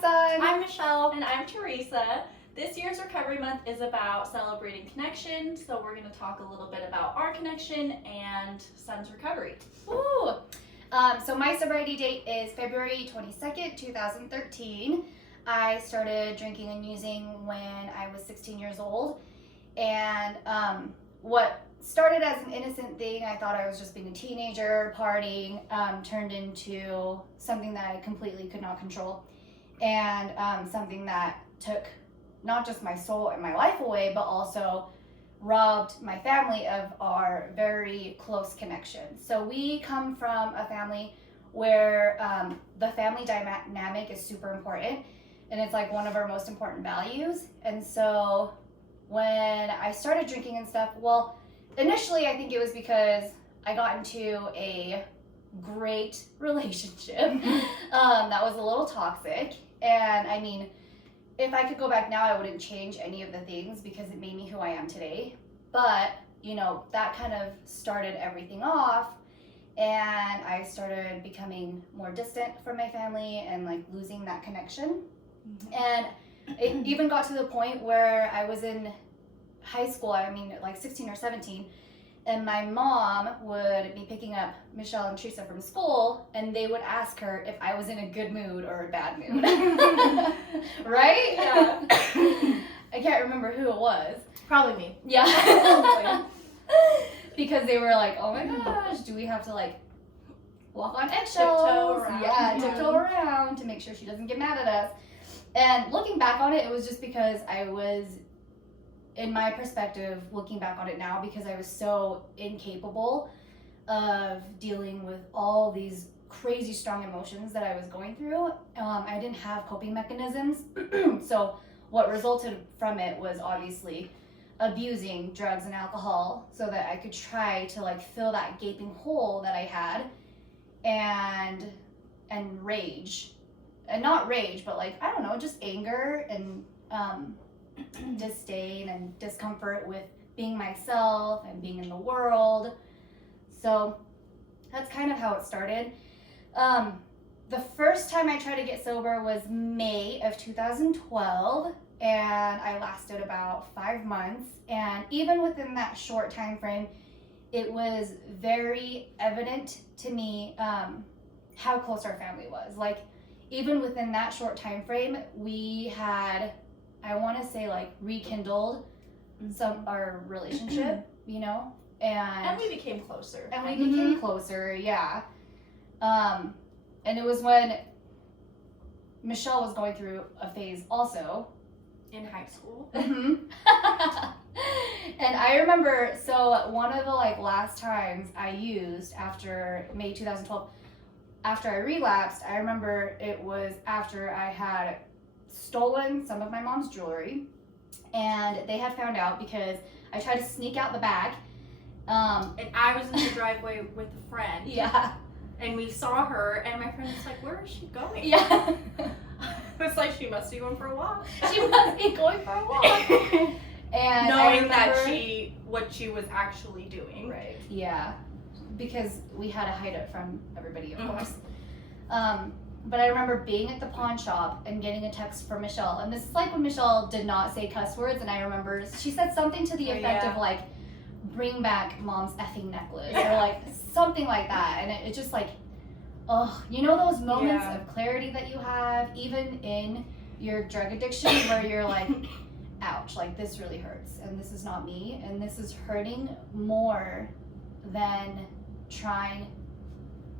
son. I'm Michelle. And I'm Teresa. This year's Recovery Month is about celebrating connection, so we're going to talk a little bit about our connection and Son's recovery. Ooh. So my sobriety date is February 22nd, 2013. I started drinking and using when I was 16 years old. And what started as an innocent thing, I thought I was just being a teenager, partying, turned into something that I completely could not control. And something that took not just my soul and my life away, but also robbed my family of our very close connection. So we come from a family where the family dynamic is super important, and it's like one of our most important values. And so when I started drinking and stuff, well, initially I think it was because I got into a great relationship that was a little toxic. And I mean, if I could go back now, I wouldn't change any of the things because it made me who I am today. But, you know, that kind of started everything off, and I started becoming more distant from my family and like losing that connection. And it even got to the point where I was in high school, I mean like 16 or 17, and my mom would be picking up Michelle and Teresa from school, and they would ask her if I was in a good mood or a bad mood. Right? Yeah. I can't remember who it was. Probably me. Yeah. Because they were like, oh my gosh, do we have to like walk on eggshells? Tiptoe around. Yeah, tiptoe around to make sure she doesn't get mad at us. And looking back on it, it was just because I was, in my perspective, looking back on it now, because I was so incapable of dealing with all these crazy strong emotions that I was going through. I didn't have coping mechanisms. So what resulted from it was obviously abusing drugs and alcohol so that I could try to like fill that gaping hole that I had, and rage. And not rage, but like, I don't know, just anger and disdain and discomfort with being myself and being in the world. So that's kind of how it started. The first time I tried to get sober was May of 2012, and I lasted about 5 months. And even within that short time frame, it was very evident to me how close our family was. Like, even within that short time frame, we had, I want to say, like, rekindled our relationship, you know, And we became closer. And we became closer, yeah. And it was when Michelle was going through a phase also. In high school. And I remember, so one of the like last times I used after May 2012, after I relapsed, I remember it was after I had stolen some of my mom's jewelry, and they had found out because I tried to sneak out the bag. And I was in the driveway with a friend. Yeah. And we saw her, and my friend was like, where is she going? Yeah. I was like, she must be going for a walk. She must be going for a walk. And knowing that what she was actually doing. Right. Yeah. Because we had to hide it from everybody, of course. But I remember being at the pawn shop and getting a text from Michelle. And this is like when Michelle did not say cuss words, and I remember she said something to the effect of like, bring back mom's effing necklace, or like something like that. And it just like, oh, you know those moments of clarity that you have even in your drug addiction where you're like, ouch, like this really hurts, and this is not me, and this is hurting more than trying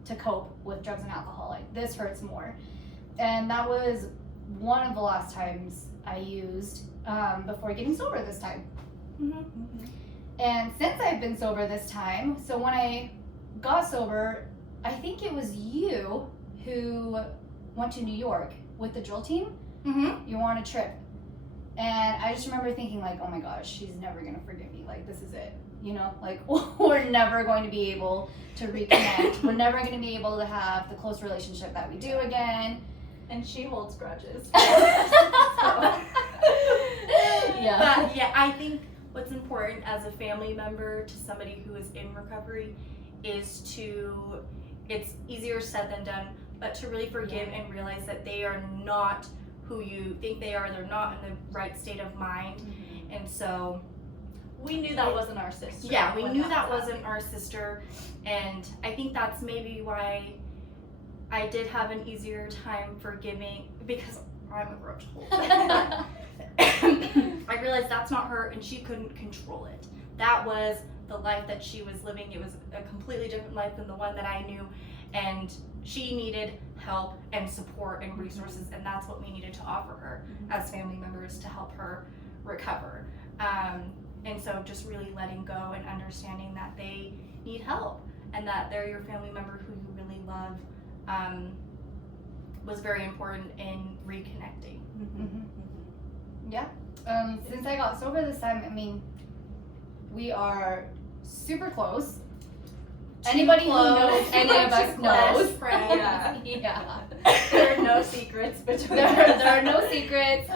to cope with drugs and alcohol. Like, this hurts more. And that was one of the last times I used before getting sober this time. And since I've been sober this time, so when I got sober, I think it was you who went to New York with the drill team. You were on a trip. And I just remember thinking like, oh my gosh, she's never gonna forgive me. Like, this is it. You know, like, we're never going to be able to reconnect. We're never going to be able to have the close relationship that we do again. And she holds grudges. Yeah. But yeah, I think what's important as a family member to somebody who is in recovery is it's easier said than done, but to really forgive and realize that they are not who you think they are. They're not in the right state of mind. And so we knew that wasn't our sister. yeah, we when knew that was wasn't our sister, and I think that's maybe why I did have an easier time forgiving, because I'm a grudge holder. I realized that's not her, and she couldn't control it. That was the life that she was living. It was a completely different life than the one that I knew, and she needed help and support and resources, and that's what we needed to offer her as family members to help her recover. And so just really letting go and understanding that they need help and that they're your family member who you really love was very important in reconnecting. Yeah. Since I got sober this time, I mean, we are super close. Anybody who knows any of us knows. Best friends. Yeah. Yeah. There are no secrets between There are no secrets.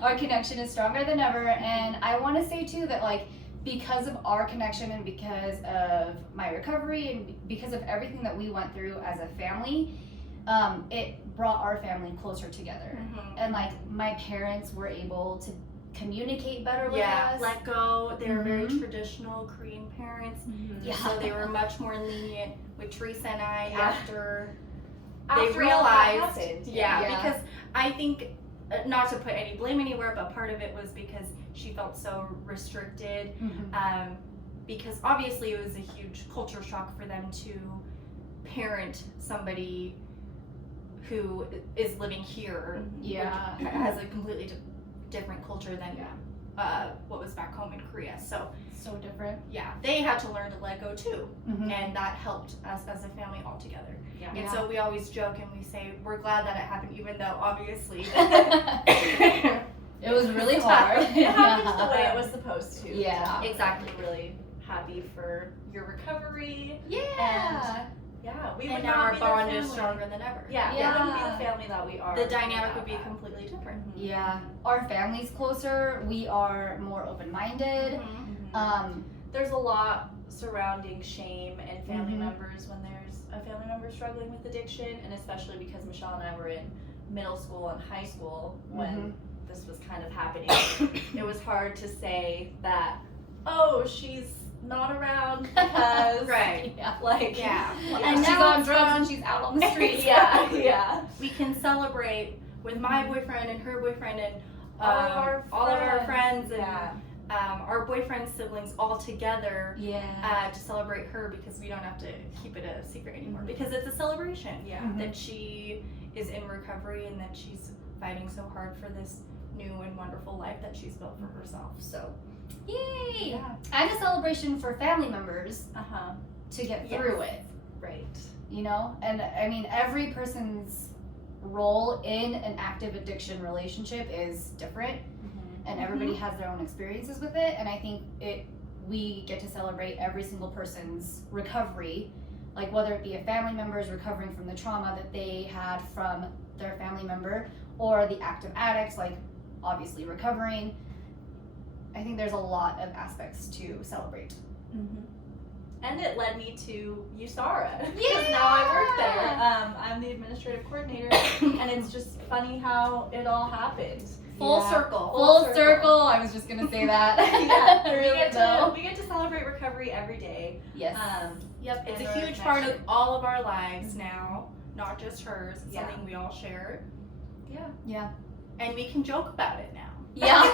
Our connection is stronger than ever, and I want to say too that like because of our connection and because of my recovery and because of everything that we went through as a family, it brought our family closer together. And like my parents were able to communicate better with us. Let go. They were very traditional Korean parents, Yeah. so they were much more lenient with Teresa and I Yeah. after they After all that realized. happened. Yeah, because I think, not to put any blame anywhere, but part of it was because she felt so restricted. Because obviously it was a huge culture shock for them to parent somebody who is living here, Yeah. which has a completely different culture than what was back home in Korea. So So different. yeah, they had to learn to let go too, Mhm. and that helped us as a family all together. Yeah. And so we always joke and we say we're glad that it happened, even though obviously It was really hard. It happened the way it was supposed to. Yeah. Exactly. I'm really happy for your recovery. Yeah. Yeah, we And would now not our be the bond is family. stronger than ever. Yeah, Yeah. we wouldn't be the family that we are. The dynamic would without be that. completely different. Yeah. Our family's closer. We are more open-minded. There's a lot surrounding shame and family Mhm. members when there's a family member struggling with addiction, and especially because Michelle and I were in middle school and high school when this was kind of happening. It was hard to say that, oh, she's not around because Right. Yeah. like Yeah. And she's now on it's drugs fun. and she's out on the streets. yeah. We can celebrate with my boyfriend and her boyfriend and All of our friends and Yeah. our boyfriend's siblings all together Yeah. to celebrate her, because we don't have to keep it a secret anymore, because it's a celebration Yeah. that she is in recovery and that she's fighting so hard for this new and wonderful life that she's built for herself. So Yay! Yeah. And a celebration for family members Uh-huh. to get Yes. through it. Right. You know? And I mean, every person's role in an active addiction relationship is different, and everybody has their own experiences with it. And I think we get to celebrate every single person's recovery, like whether it be a family member's recovering from the trauma that they had from their family member, or the active addicts, like obviously recovering. I think there's a lot of aspects to celebrate. And it led me to USARA. Yeah! Now I work there. I'm the administrative coordinator, and it's just funny how it all happened. full Yeah. circle. Full circle. I was just gonna say that. Yeah, Really we get to celebrate recovery every day. Yes. Yep, it's and a our huge part of connection. all of our lives now, not just hers. It's Yeah. something we all share, Yeah. Yeah. and we can joke about it now. Yeah.